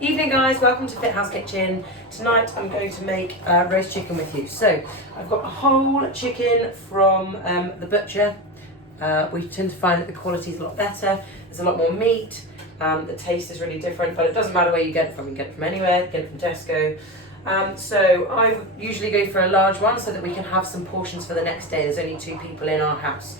Evening guys, welcome to Fit House Kitchen. Tonight I'm going to make roast chicken with you. So I've got a whole chicken from the butcher. We tend to find that the quality is a lot better. There's a lot more meat. The taste is really different, but it doesn't matter where you get it from. You can get it from anywhere, get it from Tesco. So I would usually go for a large one so that we can have some portions for the next day. There's only 2 people in our house.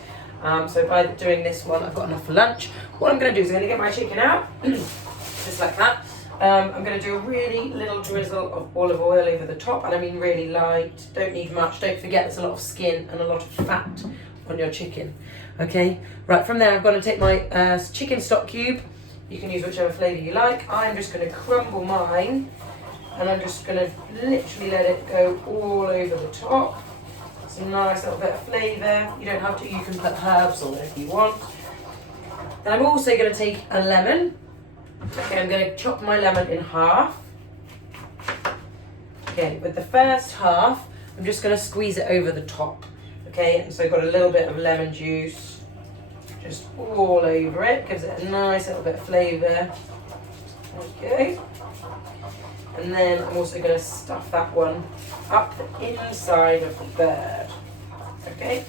So by doing this one, I've got enough for lunch. What I'm going to do is I'm going to get my chicken out, just like that. I'm going to do a really little drizzle of olive oil over the top, and I mean really light. Don't need much. Don't forget there's a lot of skin and a lot of fat on your chicken. Okay, right, from there I'm going to take my chicken stock cube. You can use whichever flavour you like. I'm just going to crumble mine, and I'm just going to literally let it go all over the top. Some nice little bit of flavour. You don't have to, you can put herbs on it if you want. Then I'm also going to take a lemon. Okay, I'm going to chop my lemon in half. Okay, with the first half, I'm just going to squeeze it over the top. Okay, and so I've got a little bit of lemon juice just all over it. Gives it a nice little bit of flavour. Okay. And then I'm also going to stuff that one up the inside of the bird. Okay.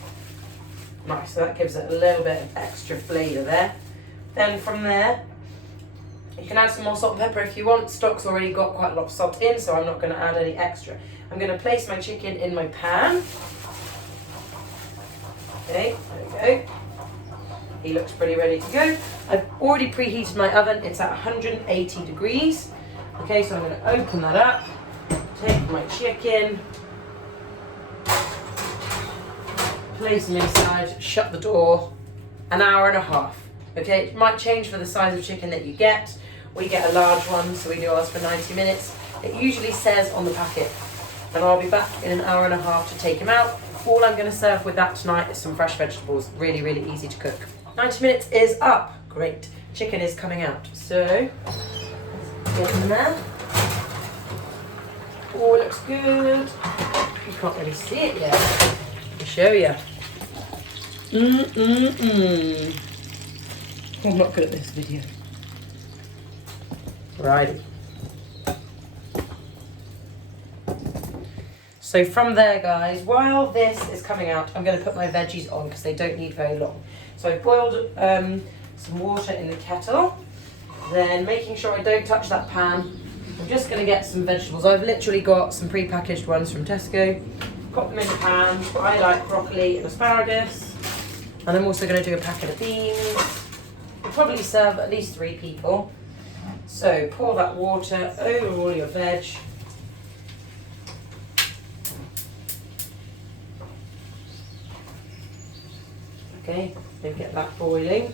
Nice, so that gives it a little bit of extra flavour there. Then from there, you can add some more salt and pepper if you want. Stock's already got quite a lot of salt in, so I'm not going to add any extra. I'm going to place my chicken in my pan. Okay, there we go. He looks pretty ready to go. I've already preheated my oven. It's at 180 degrees. Okay, so I'm going to open that up, take my chicken, place them inside, shut the door, an hour and a half. Okay, it might change for the size of chicken that you get. We get a large one, so we do ours for 90 minutes. It usually says on the packet. And I'll be back in an hour and a half to take him out. All I'm going to serve with that tonight is some fresh vegetables. Really, really easy to cook. 90 minutes is up. Great. Chicken is coming out. So, get in there. Oh, it looks good. You can't really see it yet. Let me show you. I'm not good at this video. Righty. So from there, guys, while this is coming out, I'm going to put my veggies on because they don't need very long. So I've boiled some water in the kettle. Then making sure I don't touch that pan, I'm just going to get some vegetables. I've literally got some pre-packaged ones from Tesco. Got them in the pan. I like broccoli and asparagus. And I'm also going to do a packet of beans. We'll probably serve at least 3 people. So pour that water over all your veg. Okay, then get that boiling.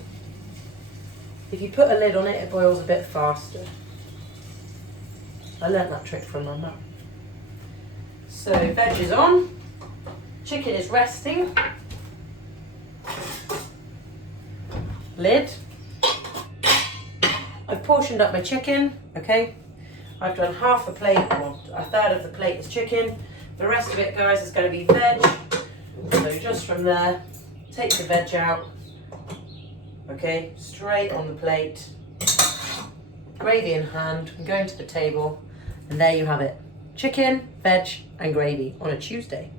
If you put a lid on it, it boils a bit faster. I learnt that trick from my mum. So veg is on, chicken is resting. Lid. I've portioned up my chicken, okay? I've done half a plate, well, a third of the plate is chicken. The rest of it, guys, is going to be veg. So just from there, take the veg out, okay, straight on the plate, gravy in hand, I'm going to the table, and there you have it. Chicken, veg, and gravy on a Tuesday.